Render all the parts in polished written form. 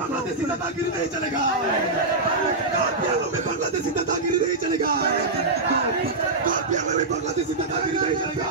बांग्लादेशी दादागिरी नहीं चलेगा। कापियालो में बांग्लादेशी दादागिरी नहीं चलेगा। कापियालो में बांग्लादेशी दादागिरी नहीं चलेगा।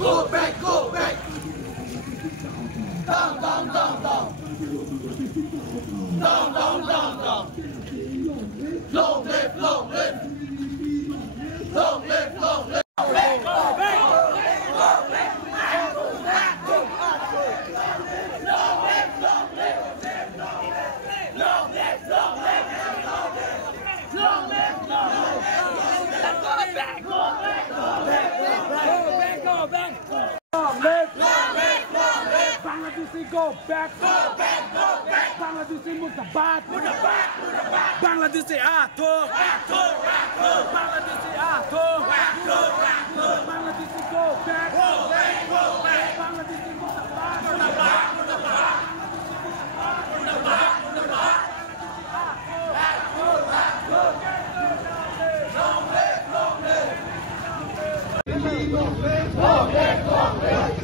Go back, go back. Down, down, down, down. Down, down, down, down. Long live, long live. Long live, long live. Go back, go back. Go back, go back. Long live, long live. Long live, long live. Long live, long live. Go back, go back, go back. Go back. Long live, long live, long live. Bangladeshi go back, go back, go back. Bangladeshi murtabad, Murtabad, murtabad. Bangladeshi ato, Ato, ato. Bangladeshi ato, Ato, ato. Bangladeshi go back, Go back, go back. Bangladeshi murtabad, Murtabad, murtabad. Murtabad, murtabad. Ato, ato. Long live, long live. Long live, long live, long live.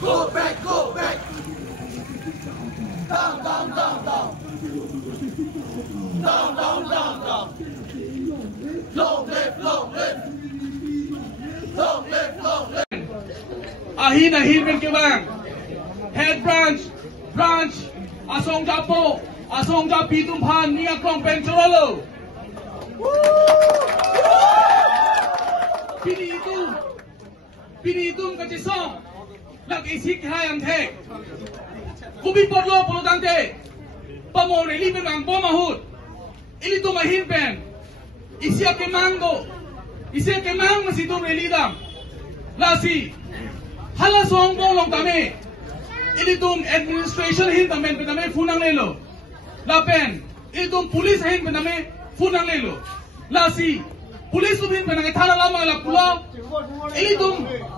Go back, go back. Down, down, down, down. Down, down, down, down. Long live, long live. Long live, long live. Ahin ahin ben kebang. Head branch, asong japo, asong japi tumpan ni akrong pentrolo. Pini itu kacesong. Lak isik hayang the. Kubi porlo polodante. Pamo reli benang pomahut. Ini tu mahin pen. Isya kemango. Isya kemang masih tu reli dam. Lasi. Hala song bolong kami. Ini tu administration hin tamen pename funang lelo. Lapen. Ini tu police hin pename funang lelo. Lasi. Police tu hin penang thana lama la pulau. Ini tu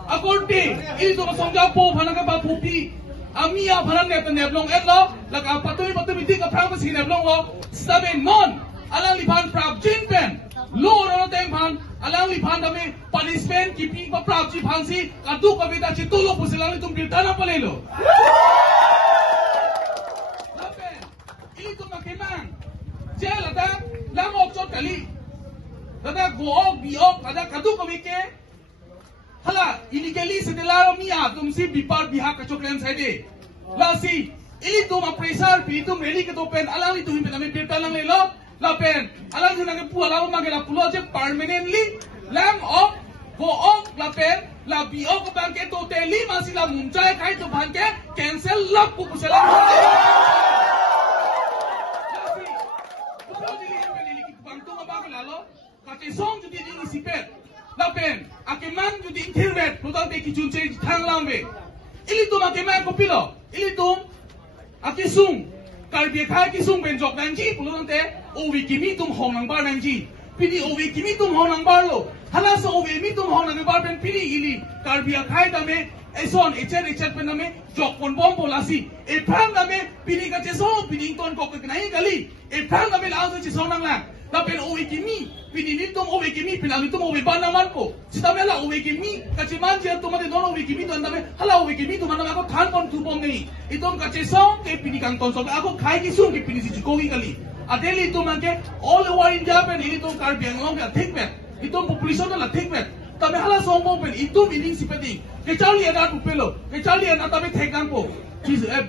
akorte. Ini tu song japo phanang ba pupi. Amia phanang ne neblong etlo. Laka patoi bitik ka prang si neblong lo. Sabe non. Alang lipan prab jin pen. Lo ro teng phan. Alang lipan dame punishment keeping pa prab ji phansi. Kadu kavita chi tulo pusilang tum birtana palelo. Lapen. Ini tu makemang. Jel ada lam okchot kali. Dada gook biok ada kadu kavike. Hala illegally setelah mia tum si bipar bihak kachoklen side. Lasi ini tu ma pressure pi tu meli ke topen alang itu himpe nami birtana lelo. Lapen alang tu nage pu alang magela pulo je permanently lam off go off lapen la biok bangke totally masih la muncai kai tu bangke cancel lap pu pusela. Song jadi ini sipet, lapen, akeman jadi internet, produk deki junce thang lambe. Ini tu akeman kopilo, ini tu akisung, karbi khai kisung benjok nanji, produk te, owi kimi tum hong nang bar nanji, pini owi kimi tum hong nang bar lo, halas owi mi tum hong nang bar pen pini ili, karbi khai dame, eson ecet pen dame, jok pon bom polasi, eprang dame, pini kaceso, pini ton kok kenai kali, eprang dame langsung cesong nang lang. Lapin owe kimi, pininitum owe kimi, pinanitum owe banaman ko. Sitame hala owe kimi, kaci manjir tumate dono owe kimi, tuan tame hala owe kimi, tuman nama ako than pon tupom nei. Itom kaci song ke pinikang tonsok, ako kai kisung ke pinisi cikogi kali. Adeli itom angke all over India pen, ini itom karbiang long ke thick pen, itom population la thick pen. Tame hala sombong pen, itom ining sipeti. Kecali ada tupelo, kecali ada tame thekang po.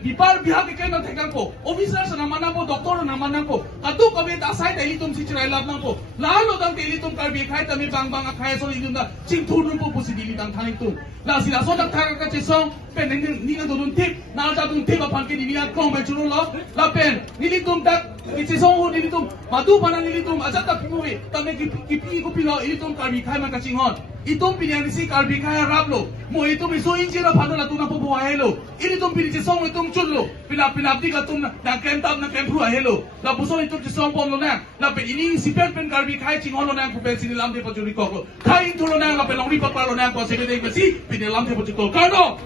Bipar bihak ke na thekang po. Officer sa naman po, doktor na naman po. Ato kami aside dahil itom si Chirailat lang po. Lalo dang dahil itom karbi kahit kami bang akaya so itom na singturun po po si dili dang thaning tum. Na sila so dang thakang ka chisong pen ni na dudun tip na da dun tip apan ke ni na kong ben chulo la pen nilitum tak chisong ho nilitum madu pana nilitum aja ta pimuwi tame kipi ko pilo nilitum karbi khai man ka chinghon. Itom pinani si karbi khai rablo. Mo itom iso injira phano la tuna po buahelo. Initom pini chisong itom chullo. Pinapti ka tum na kentab na kempru ahelo. La puso itom chisong pom lo na. La pen ini si pen karbi khai chinghon lo na ko pen sinilam de pachuri ko. Khai tulo na la pen long ri pa lo na ko se de si pinilam de pachiko. Kano.